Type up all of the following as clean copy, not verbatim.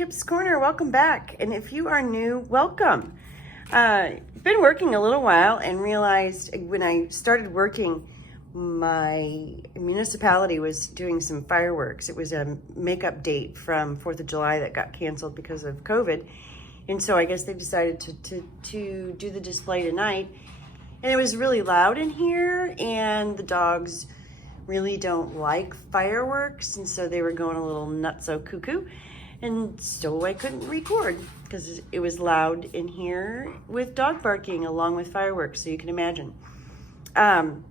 Kip's Corner. Welcome back. And if you are new, welcome. Been working a little while and realized when I started working, my municipality was doing some fireworks. It was a makeup date from 4th of July that got canceled because of COVID. And so I guess they decided to do the display tonight. And it was really loud in here, and the dogs really don't like fireworks, and so they were going a little nutso cuckoo, and so I couldn't record because it was loud in here with dog barking along with fireworks, so you can imagine. And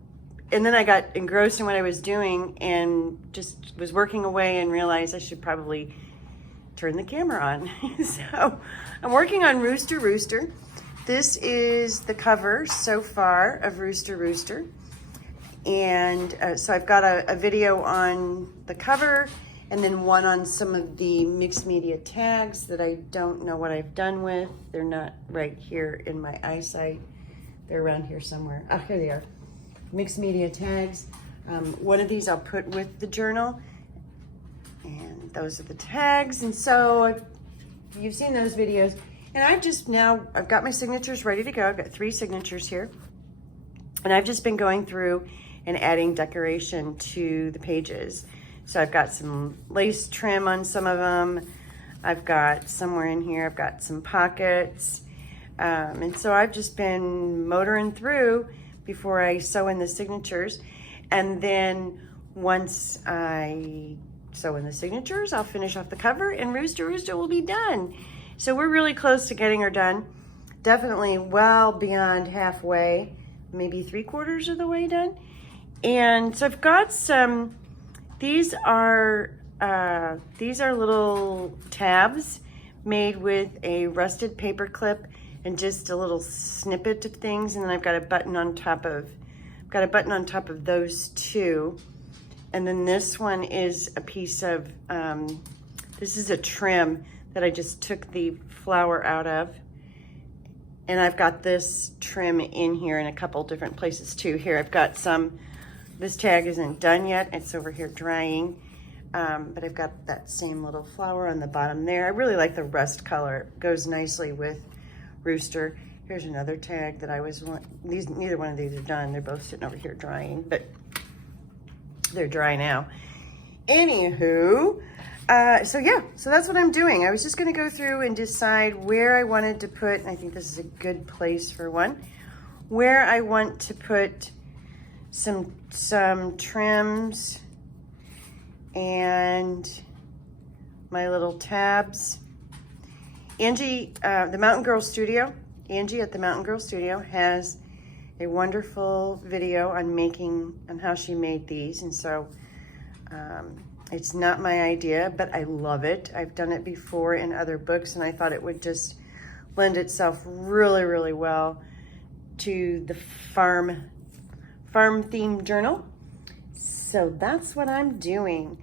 then I got engrossed in what I was doing and just was working away and realized I should probably turn the camera on. So I'm working on Rooster. This is the cover so far of Rooster. And so I've got a video on the cover and then one on some of the mixed media tags that I don't know what I've done with. They're not right here in my eyesight. They're around here somewhere. Oh, here they are. Mixed media tags. One of these I'll put with the journal. And those are the tags. And so you've seen those videos. And I've got my signatures ready to go. I've got 3 signatures here. And I've just been going through and adding decoration to the pages. So I've got some lace trim on some of them. I've got somewhere in here, I've got some pockets. And so I've just been motoring through before I sew in the signatures. And then once I sew in the signatures, I'll finish off the cover and Rooster will be done. So we're really close to getting her done. Definitely well beyond halfway, maybe 3/4 of the way done. And so I've got some, these are little tabs made with a rusted paper clip and just a little snippet of things. And then I've got a button on top of, those 2. And then this one is a piece of, this is a trim that I just took the flower out of. And I've got this trim in here in a couple different places too. Here I've got some, this tag isn't done yet. It's over here drying. But I've got that same little flower on the bottom there. I really like the rust color. It goes nicely with Rooster. Here's another tag that I was, neither one of these are done. They're both sitting over here drying, but they're dry now. Anywho, so that's what I'm doing. I was just gonna go through and decide where I wanted to put, and I think this is a good place for one, where I want to put some trims and my little tabs. Angie, the Mountain Girl Studio, Angie at the Mountain Girl Studio has a wonderful video on how she made these, and so it's not my idea, but I love it. I've done it before in other books, and I thought it would just lend itself really, really well to the farm themed journal. So that's what I'm doing.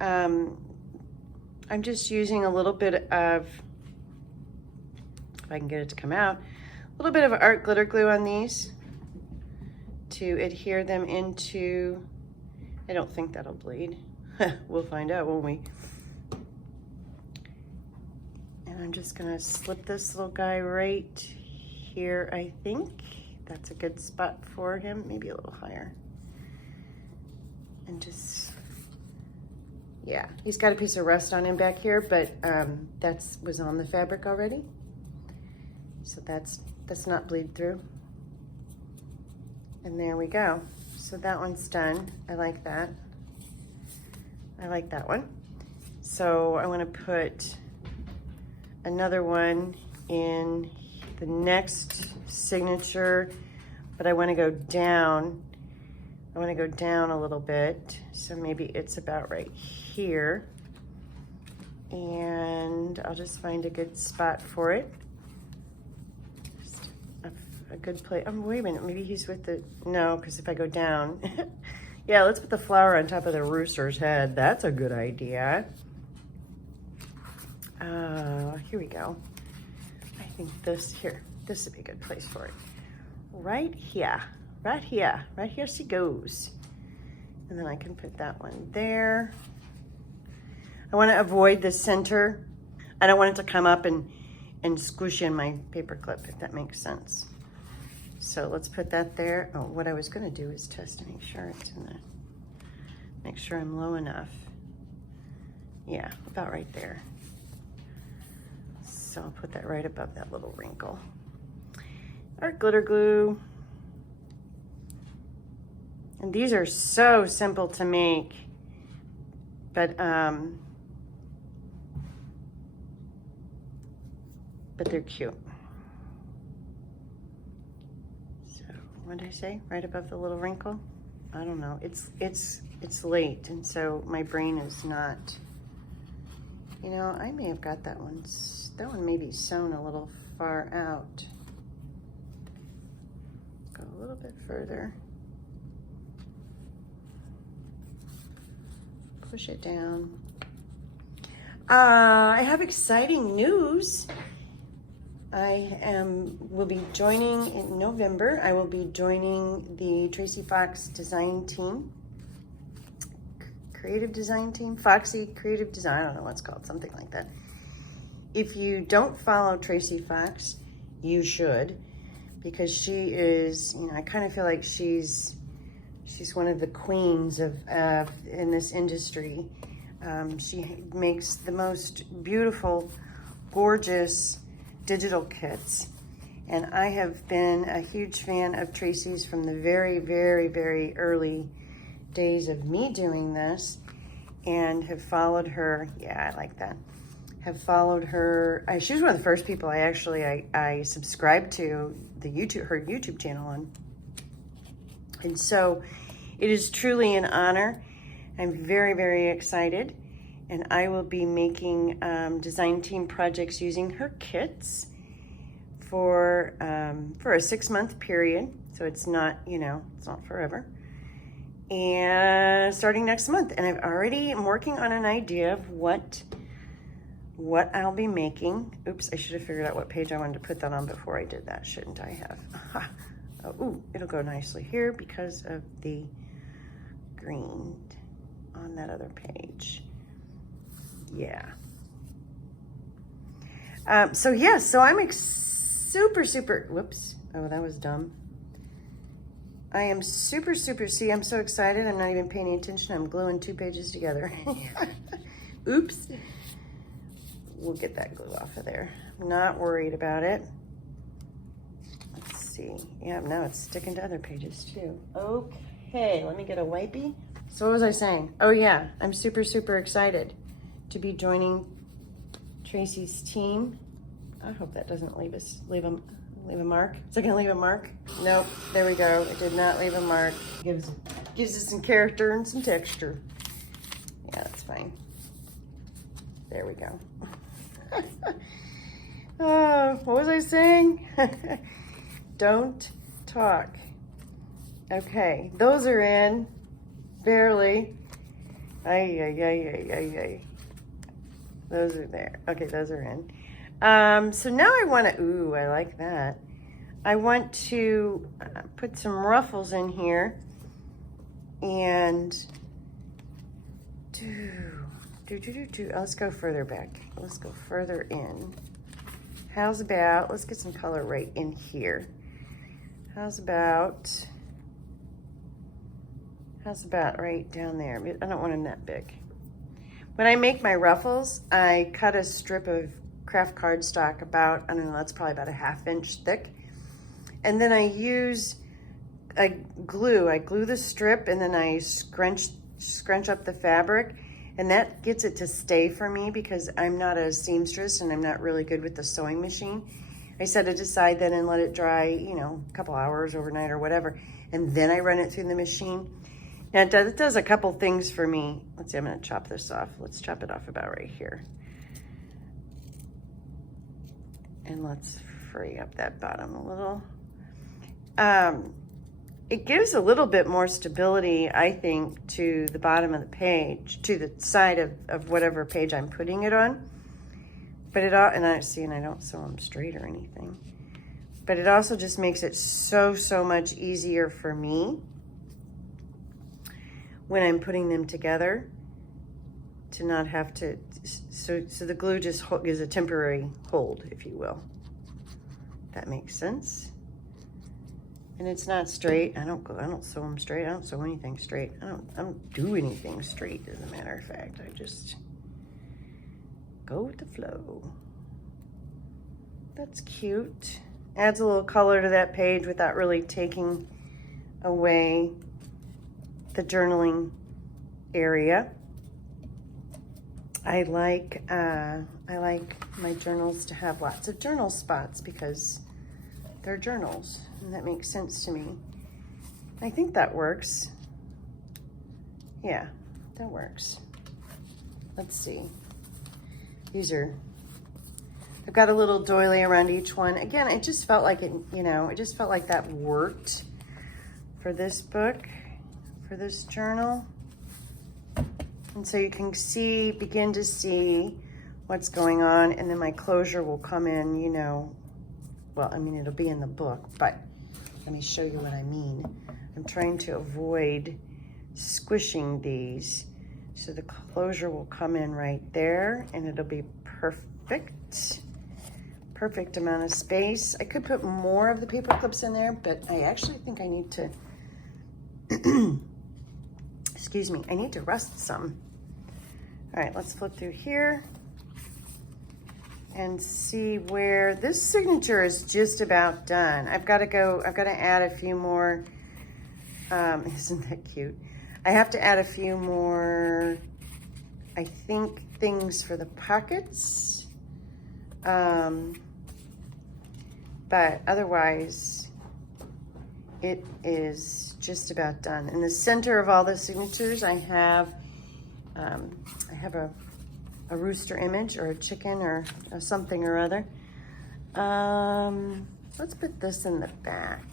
I'm just using a little bit of, if I can get it to come out, a little bit of art glitter glue on these to adhere them into, I don't think that'll bleed. We'll find out, won't we? And I'm just gonna slip this little guy right here, I think. That's a good spot for him, maybe a little higher. And just, yeah, he's got a piece of rust on him back here, but that was on the fabric already. So that's not bleed through. And there we go. So that one's done. I like that. I like that one. So I want to put another one in the next signature, but I want to go down. I want to go down a little bit. So maybe it's about right here. And I'll just find a good spot for it. Just a good place. Oh, wait a minute. Maybe he's with the, no, because if I go down, yeah, let's put the flower on top of the rooster's head. That's a good idea. Here we go. I think this would be a good place for it. Right here she goes. And then I can put that one there. I want to avoid the center I don't want it to come up and squish in my paper clip, if that makes sense. So let's put that there. Oh, what I was gonna do is test to make sure it's in the, make sure I'm low enough. Yeah, about right there. So I'll put that right above that little wrinkle. Our glitter glue. And these are so simple to make, but they're cute. So what did I say? Right above the little wrinkle? I don't know. It's late, and so my brain is not. You know, I may have got that one. That one may be sewn a little far out. Go a little bit further. Push it down. I have exciting news. Will be joining in November. I will be joining the Tracy Fox design team. Creative design team, Foxy Creative Design, I don't know what's called, something like that. If you don't follow Tracy Fox, you should, because she is, you know, I kind of feel like she's one of the queens of in this industry. She makes the most beautiful, gorgeous digital kits, and I have been a huge fan of Tracy's from the very, very, very early days of me doing this, and have followed her. Yeah, I like that. Have followed her. She was one of the first people I subscribed to her YouTube channel on, and so it is truly an honor. I'm very, very excited, and I will be making design team projects using her kits for a 6-month period. So it's not, you know, it's not forever. And starting next month, and I'm working on an idea of what I'll be making. Oops, I should have figured out what page I wanted to put that on before I did that, shouldn't I have? Oh, ooh, it'll go nicely here because of the green on that other page. Yeah. So I'm super, whoops, oh, that was dumb. I am super, see, I'm so excited. I'm not even paying attention. I'm gluing 2 pages together. Oops. We'll get that glue off of there. I'm not worried about it. Let's see. Yeah, no, it's sticking to other pages too. Okay, let me get a wipey. So what was I saying? Oh yeah, I'm super excited to be joining Tracy's team. I hope that doesn't leave a mark. Is it gonna leave a mark? Nope, there we go. It did not leave a mark. Gives it some character and some texture. Yeah, that's fine. There we go. What was I saying? Don't talk. Okay, those are in, barely. Ay. Those are there. Okay, those are in. So now I want to, ooh, I like that. I want to put some ruffles in here and let's go further back. Let's go further in. How's about, let's get some color right in here. How's about right down there? I don't want them that big. When I make my ruffles, I cut a strip of craft cardstock about, I don't know, that's probably about a 1/2 inch thick. And then I glue the strip, and then I scrunch up the fabric, and that gets it to stay for me because I'm not a seamstress and I'm not really good with the sewing machine. I set it aside then and let it dry, you know, a couple hours overnight or whatever, and then I run it through the machine. Now it does a couple things for me. Let's see, I'm gonna chop this off. Let's chop it off about right here. And let's free up that bottom a little. It gives a little bit more stability, I think, to the bottom of the page, to the side of whatever page I'm putting it on. But and I don't sew them straight or anything. But it also just makes it so much easier for me when I'm putting them together to not have to so the glue just gives a temporary hold, if you will. That makes sense. And it's not straight. I don't sew them straight. I don't sew anything straight. I don't do anything straight, as a matter of fact. I just go with the flow. That's cute. Adds a little color to that page without really taking away the journaling area. I like my journals to have lots of journal spots because they're journals, and that makes sense to me. I think that works. Yeah, that works. Let's see. These are, I've got a little doily around each one. Again, it just felt like it, you know, it just felt like that worked for this book, for this journal. And so you can see, begin to see what's going on, and then my closure will come in, you know, well, I mean, it'll be in the book, but let me show you what I mean. I'm trying to avoid squishing these, so the closure will come in right there, and it'll be perfect. Perfect amount of space. I could put more of the paper clips in there, but I actually think I need to excuse me, I need to rust some. All right, let's flip through here and see where this signature is just about done. I've got to add a few more, isn't that cute? I have to add a few more, I think, things for the pockets. But otherwise, it is just about done. In the center of all the signatures, I have a rooster image, or a chicken, or a something or other. Let's put this in the back.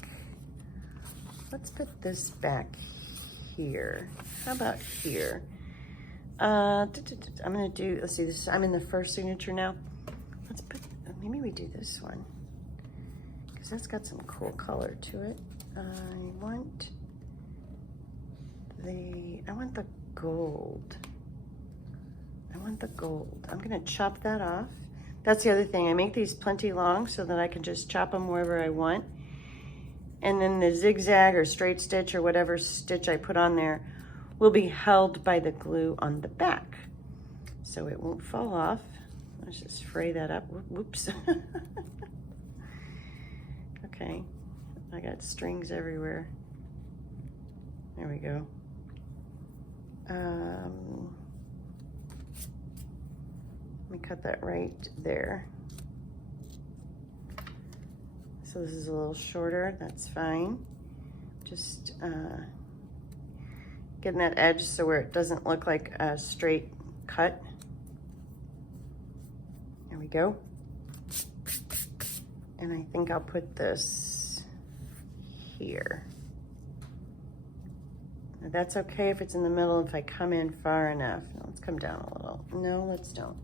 Let's put this back here. How about here? I'm gonna do, let's see, this, I'm in the first signature now. Let's put, maybe we do this one, because that's got some cool color to it. I want the gold. I want the gold. I'm gonna chop that off. That's the other thing. I make these plenty long so that I can just chop them wherever I want. And then the zigzag or straight stitch or whatever stitch I put on there will be held by the glue on the back, so it won't fall off. Let's just fray that up. Whoops. Okay, I got strings everywhere. There we go. Let me cut that right there. So this is a little shorter, that's fine. Just getting that edge so where it doesn't look like a straight cut. There we go. And I think I'll put this here. Now that's okay if it's in the middle, if I come in far enough. Now let's come down a little. No, let's don't.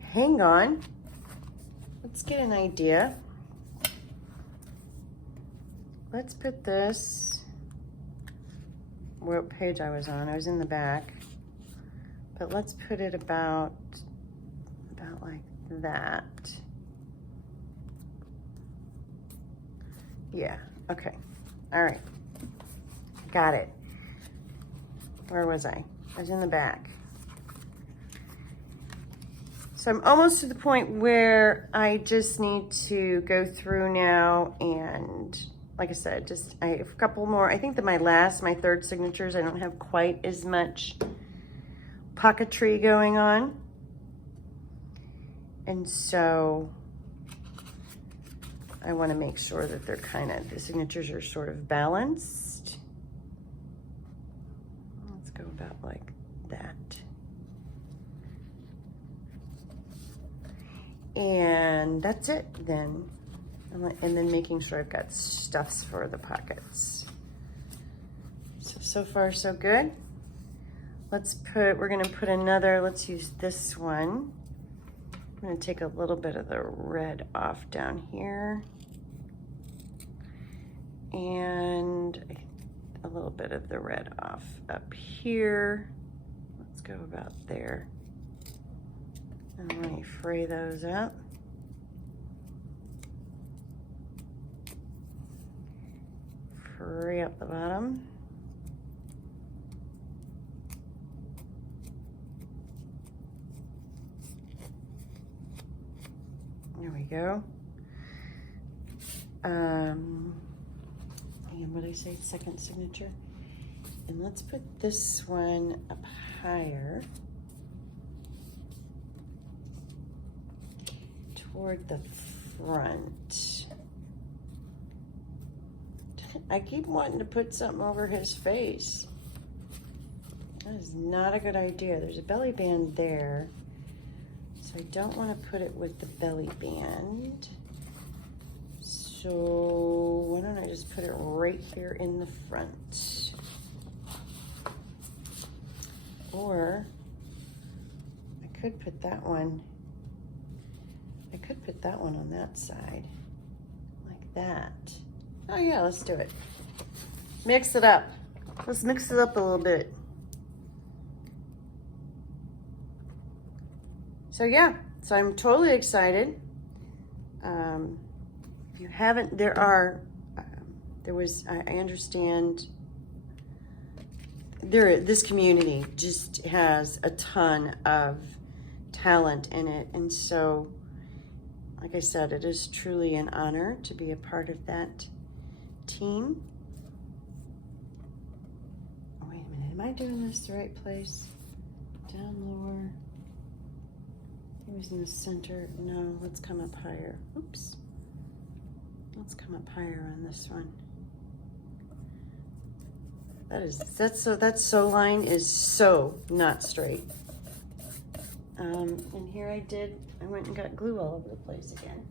Hang on. Let's get an idea. Let's put this, what page I was on. I was in the back. But let's put it about like that. Yeah, okay. All right. Got it. Where was I? I was in the back. So I'm almost to the point where I just need to go through now, and like I said, I have a couple more. I think that my third signatures, I don't have quite as much pocketry going on. And so I want to make sure that they're the signatures are sort of balanced. Let's go about like that. And that's it then. And then making sure I've got stuffs for the pockets. So far so good. We're gonna put another, let's use this one. I'm gonna take a little bit of the red off down here. And a little bit of the red off up here. Let's go about there. And let me fray those up. Fray up the bottom. There we go. And what did I say? Second signature. And let's put this one up higher toward the front. I keep wanting to put something over his face. That is not a good idea. There's a belly band there. So I don't want to put it with the belly band. So why don't I just put it right here in the front? Or I could put that one. I could put that one on that side, like that. Oh yeah, let's do it. Mix it up. Let's mix it up a little bit. So yeah, so I'm totally excited. If you haven't, I understand this community just has a ton of talent in it. And so, like I said, it is truly an honor to be a part of that team. Oh, wait a minute, am I doing this the right place? Down lower. It was in the center. No, let's come up higher. Oops. Let's come up higher on this one. That sew line is so not straight. And here I went and got glue all over the place again.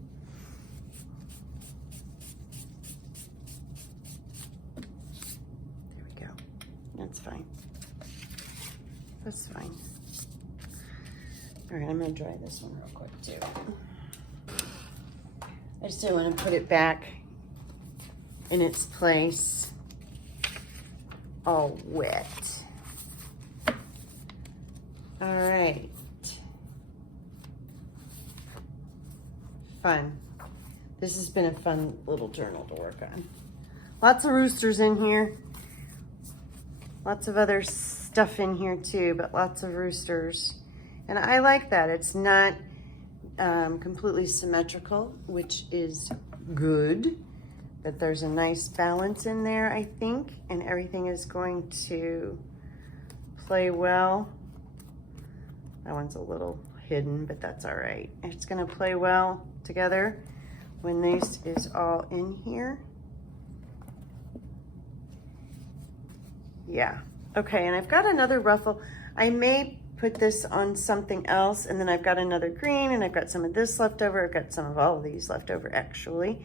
There we go. That's fine. That's fine. All right, I'm gonna dry this one real quick too. I just didn't want to put it back in its place all wet. All right. Fun. This has been a fun little journal to work on. Lots of roosters in here. Lots of other stuff in here too, but lots of roosters. And I like that. It's not completely symmetrical, which is good. That there's a nice balance in there, I think, and everything is going to play well. That one's a little hidden, but that's all right. It's gonna play well together when this is all in here. Yeah, okay, and I've got another ruffle. I may put this on something else, and then I've got another green, and I've got some of this left over. I've got some of all of these left over, actually.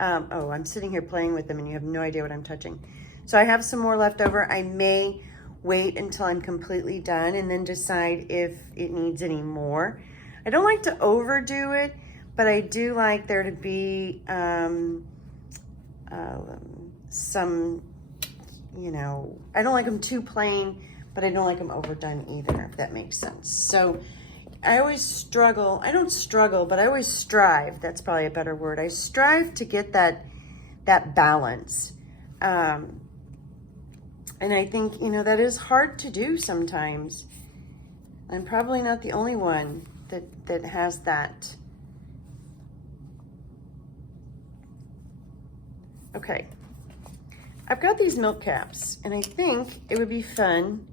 Oh, I'm sitting here playing with them, and you have no idea what I'm touching. So I have some more left over. I may wait until I'm completely done and then decide if it needs any more. I don't like to overdo it, but I do like there to be some, you know, I don't like them too plain, but I don't like them overdone either, if that makes sense. So I always struggle, I don't struggle, but I always strive, that's probably a better word. I strive to get that balance. And I think, you know, that is hard to do sometimes. I'm probably not the only one that has that. Okay, I've got these milk caps, and I think it would be fun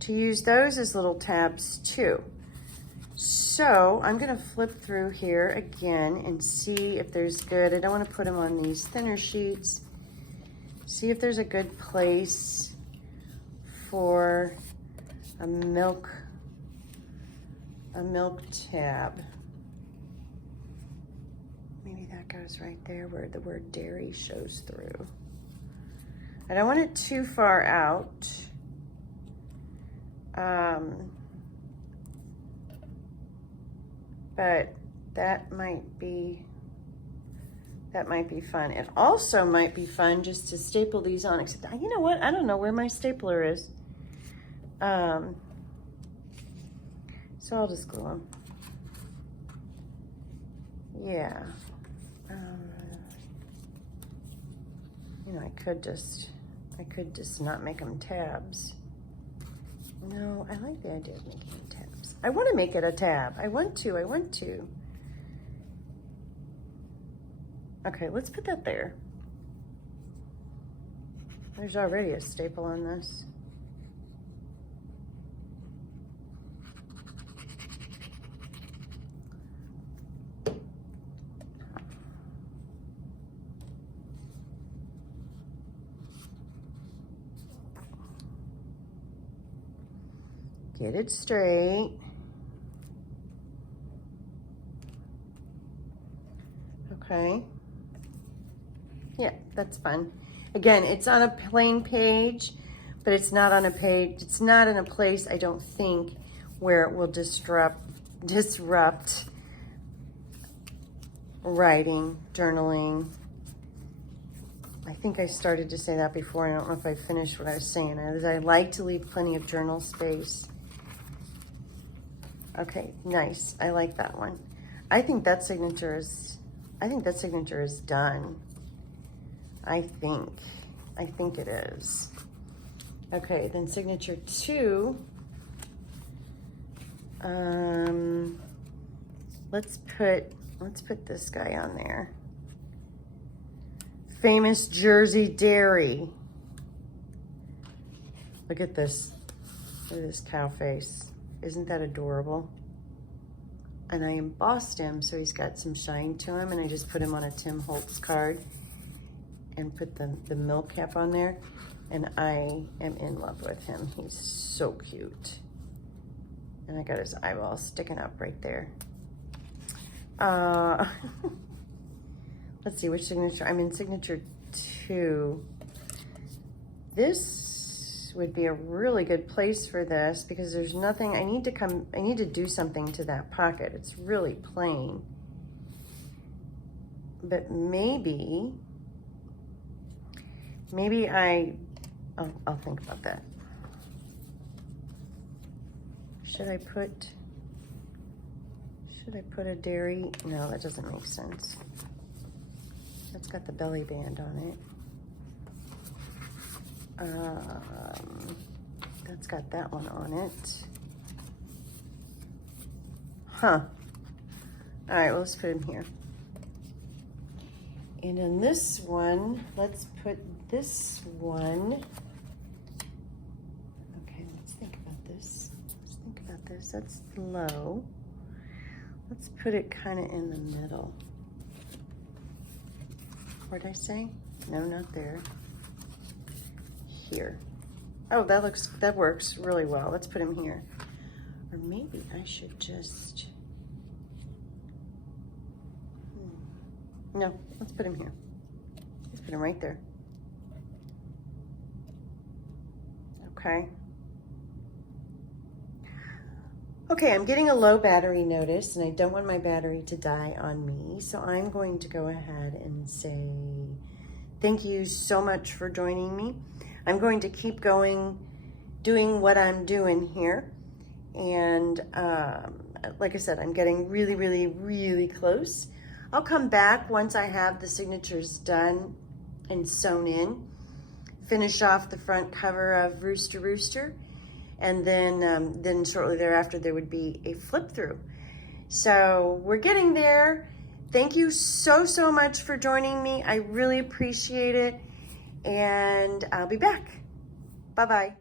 to use those as little tabs too. So I'm gonna flip through here again and see if there's good, I don't wanna put them on these thinner sheets. See if there's a good place for a milk tab. Maybe that goes right there where the word dairy shows through. I don't want it too far out. But that might be fun. It also might be fun just to staple these on, except, you know what? I don't know where my stapler is. So I'll just glue them. Yeah. You know, I could just not make them tabs. No, I like the idea of making them tabs. I want to make it a tab. I want to. Okay, let's put that there. There's already a staple on this. Get it straight. Okay. Yeah, that's fun. Again, it's on a plain page, but it's not on a page. It's not in a place, I don't think, where it will disrupt writing, journaling. I think I started to say that before. I don't know if I finished what I was saying. I like to leave plenty of journal space. Okay, nice. I like that one. I think that signature is done. I think it is. Okay, then signature 2. Let's put this guy on there. Famous Jersey Dairy. Look at this. Look at this cow face. Isn't that adorable? And I embossed him so he's got some shine to him, and I just put him on a Tim Holtz card and put the milk cap on there, and I am in love with him. He's so cute. And I got his eyeball sticking up right there. Let's see, which signature? I'm in signature 2. This would be a really good place for this because there's nothing, I need to do something to that pocket. It's really plain. But maybe I'll think about that. Should I put a dairy? No, that doesn't make sense. That's got the belly band on it. That's got that one on it. Huh. All right, well, let's put him here. And in this one, let's put this one. Okay, let's think about this. That's low. Let's put it kind of in the middle. What did I say? No, not there. Here. Oh, that works really well. Let's put him here. Or maybe I should just, no, let's put him here. Let's put him right there. Okay. Okay, I'm getting a low battery notice, and I don't want my battery to die on me, so I'm going to go ahead and say thank you so much for joining me. I'm going to keep going, doing what I'm doing here, and like I said, I'm getting really, really, really close. I'll come back once I have the signatures done and sewn in, finish off the front cover of Rooster, and then shortly thereafter there would be a flip through. So we're getting there. Thank you so, so much for joining me. I really appreciate it, and I'll be back. Bye-bye.